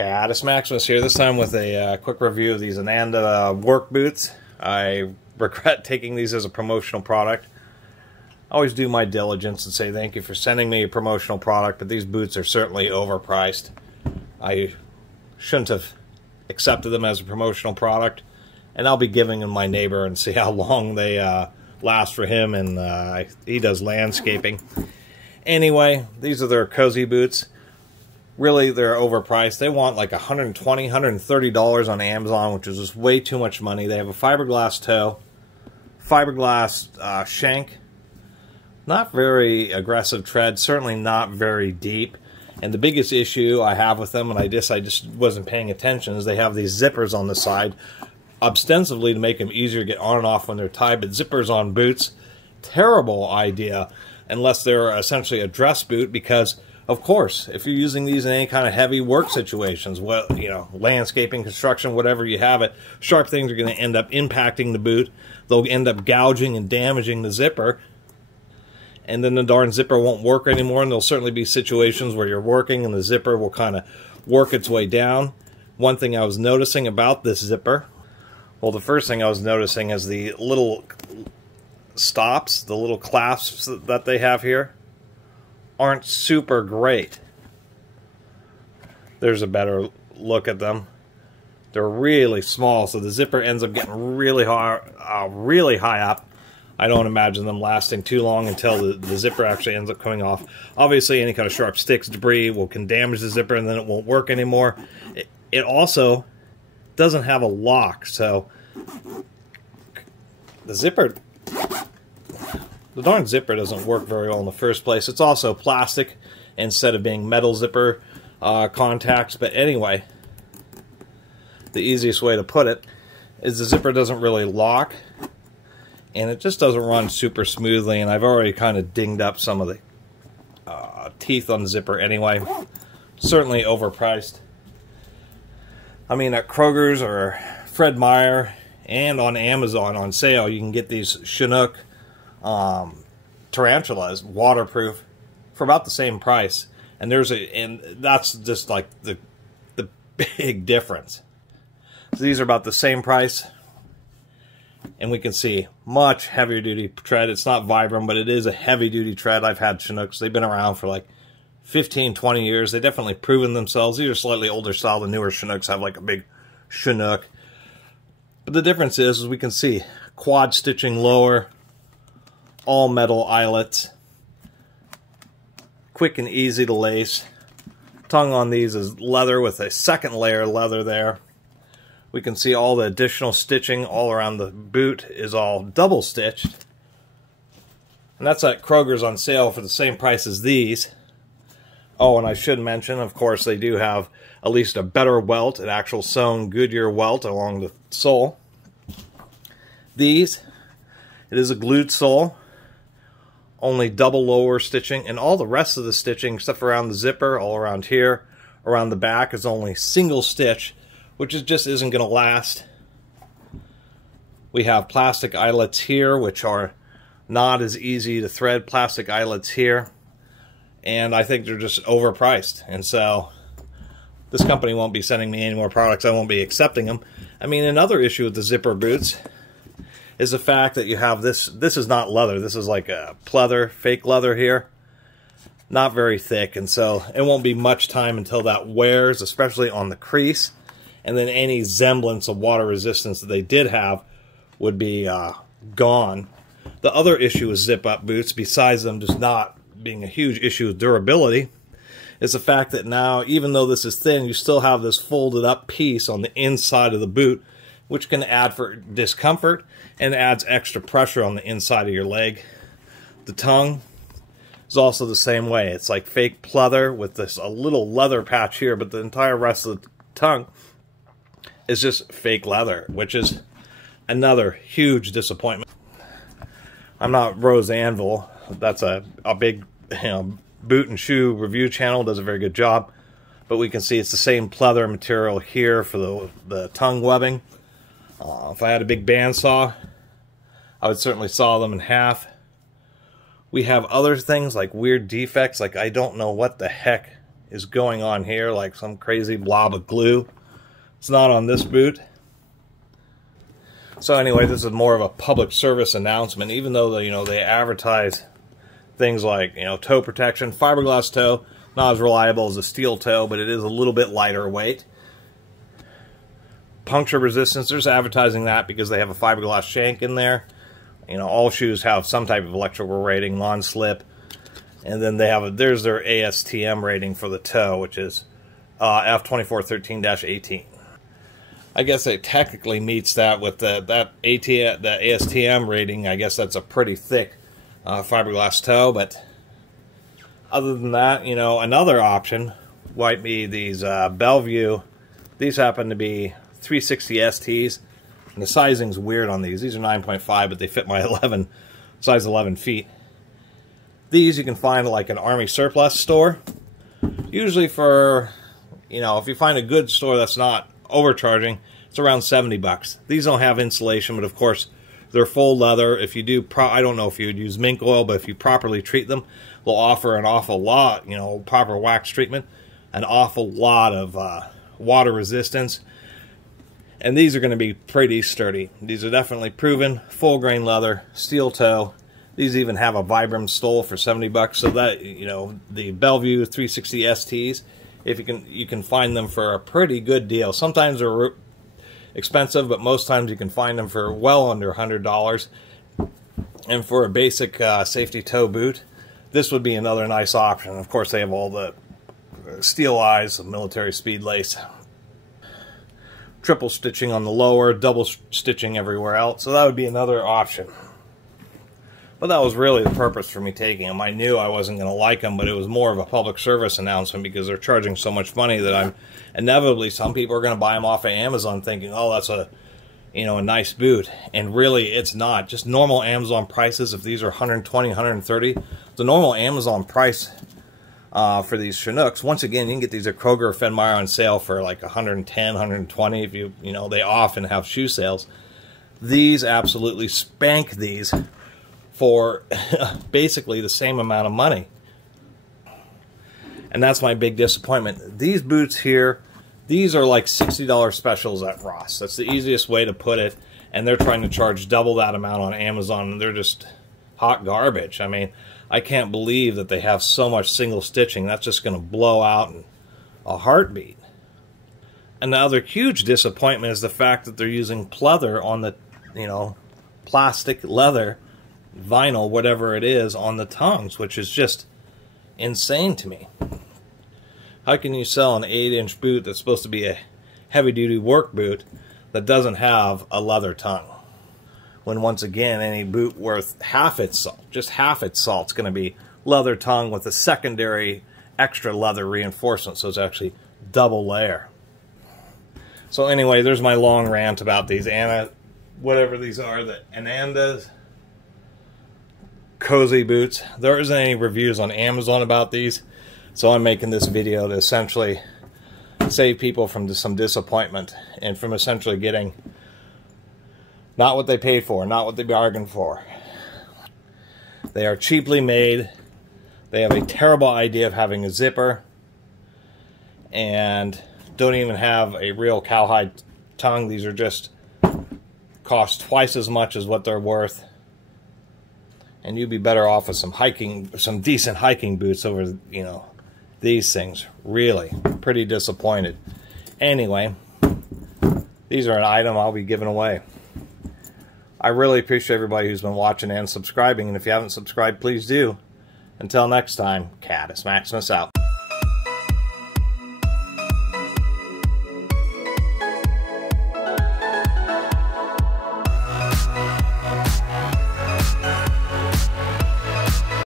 Catus, Maximus here, this time with a quick review of these Andanda work boots. I regret taking these as a promotional product. I always do my diligence and say thank you for sending me a promotional product, but these boots are certainly overpriced. I shouldn't have accepted them as a promotional product, and I'll be giving them my neighbor and see how long they last for him, and he does landscaping. Anyway, these are their cozy boots. Really, they're overpriced. They want like $120, $130 on Amazon, which is just way too much money. They have a fiberglass toe, fiberglass shank, not very aggressive tread, certainly not very deep. And the biggest issue I have with them, and I just wasn't paying attention, is they have these zippers on the side, ostensibly to make them easier to get on and off when they're tied. But zippers on boots, terrible idea, unless they're essentially a dress boot, because of course, if you're using these in any kind of heavy work situations, well, you know, landscaping, construction, whatever you have it, sharp things are going to end up impacting the boot. They'll end up gouging and damaging the zipper, and then the darn zipper won't work anymore, and there'll certainly be situations where you're working and the zipper will kind of work its way down. One thing I was noticing about this zipper, well, the first thing I was noticing is the little stops, the little clasps that they have here, aren't super great. There's a better look at them. They're really small, so the zipper ends up getting really high up. I don't imagine them lasting too long until the zipper actually ends up coming off. Obviously, any kind of sharp sticks, debris can damage the zipper, and then it won't work anymore. It also doesn't have a lock, so the darn zipper doesn't work very well in the first place. It's also plastic instead of being metal zipper contacts. But anyway, the easiest way to put it is the zipper doesn't really lock, and it just doesn't run super smoothly. And I've already kind of dinged up some of the teeth on the zipper anyway. Certainly overpriced. I mean, at Kroger's or Fred Meyer and on Amazon on sale, you can get these Chinook tarantulas, waterproof, for about the same price. And that's just like the big difference. So these are about the same price, and we can see much heavier duty tread. It's not Vibram, but it is a heavy duty tread. I've had Chinooks. They've been around for like 15, 20 years. They definitely proven themselves. These are slightly older style. The newer Chinooks have like a big Chinook. But the difference is we can see quad stitching lower, all metal eyelets, quick and easy to lace. Tongue on these is leather with a second layer of leather there. We can see all the additional stitching all around the boot is all double stitched. And that's at Kroger's on sale for the same price as these. Oh, and I should mention, of course, they do have at least a better welt, an actual sewn Goodyear welt along the sole. These, it is a glued sole, only double lower stitching, and all the rest of the stitching, except around the zipper, all around here, around the back, is only single stitch, which just isn't going to last. We have plastic eyelets here, which are not as easy to thread. Plastic eyelets here, and I think they're just overpriced, and so this company won't be sending me any more products. I won't be accepting them. I mean, another issue with the zipper boots is the fact that you have this is not leather. This is like a pleather, fake leather here. Not very thick, and so it won't be much time until that wears, especially on the crease. And then any semblance of water resistance that they did have would be gone. The other issue with zip-up boots, besides them just not being a huge issue with durability, is the fact that now, even though this is thin, you still have this folded up piece on the inside of the boot, which can add for discomfort and adds extra pressure on the inside of your leg. The tongue is also the same way. It's like fake pleather with a little leather patch here, but the entire rest of the tongue is just fake leather, which is another huge disappointment. I'm not Rose Anvil. That's a big boot and shoe review channel, does a very good job. But we can see it's the same pleather material here for the tongue webbing. If I had a big bandsaw, I would certainly saw them in half. We have other things like weird defects, like I don't know what the heck is going on here, like some crazy blob of glue. It's not on this boot. So anyway, this is more of a public service announcement. Even though they advertise things like toe protection, fiberglass toe, not as reliable as a steel toe, but it is a little bit lighter weight. Puncture resistance, there's advertising that because they have a fiberglass shank in there. All shoes have some type of electrical rating, non-slip. And then there's their ASTM rating for the toe, which is F2413-18. I guess it technically meets that with the ASTM rating. I guess that's a pretty thick fiberglass toe, but other than that, another option might be these Bellevue. These happen to be 360 STs, and the sizing's weird on these. These are 9.5, but they fit my size 11 feet. These you can find at like an Army surplus store. Usually for, if you find a good store that's not overcharging, it's around 70 bucks. These don't have insulation, but of course they're full leather. If you do, I don't know if you would use mink oil, but if you properly treat them, they'll offer an awful lot, proper wax treatment, an awful lot of water resistance. And these are going to be pretty sturdy. These are definitely proven, full grain leather, steel toe. These even have a Vibram stole for 70 bucks. So that, the Bellevue 360 STs, if you can find them for a pretty good deal. Sometimes they're expensive, but most times you can find them for well under $100. And for a basic safety toe boot, this would be another nice option. Of course, they have all the steel eyes, military speed lace, triple stitching on the lower, double stitching everywhere else. So that would be another option. But that was really the purpose for me taking them. I knew I wasn't going to like them, but it was more of a public service announcement because they're charging so much money that inevitably some people are going to buy them off of Amazon thinking, oh, that's a nice boot. And really, it's not. Just normal Amazon prices, if these are $120, $130, the normal Amazon price for these Chinooks, once again, you can get these at Kroger or Fenmeyer on sale for like $110, $120 if they often have shoe sales. These absolutely spank these for basically the same amount of money. And that's my big disappointment. These boots here, these are like $60 specials at Ross. That's the easiest way to put it. And they're trying to charge double that amount on Amazon, and they're just hot garbage. I mean, I can't believe that they have so much single stitching. That's just going to blow out in a heartbeat. And the other huge disappointment is the fact that they're using pleather on the, plastic, leather, vinyl, whatever it is, on the tongues, which is just insane to me. How can you sell an 8-inch boot that's supposed to be a heavy-duty work boot that doesn't have a leather tongue? When once again, any boot worth half its salt, just half its salt, is going to be leather tongue with a secondary extra leather reinforcement, so it's actually double layer. So anyway, there's my long rant about these whatever these are, the Andandas cozy boots. There isn't any reviews on Amazon about these, so I'm making this video to essentially save people from some disappointment and from essentially getting not what they paid for, not what they bargained for. They are cheaply made. They have a terrible idea of having a zipper and don't even have a real cowhide tongue. These are just cost twice as much as what they're worth. And you'd be better off with some decent hiking boots over, these things. Really, pretty disappointed. Anyway, these are an item I'll be giving away. I really appreciate everybody who's been watching and subscribing, and if you haven't subscribed, please do. Until next time, Catus Maximus out.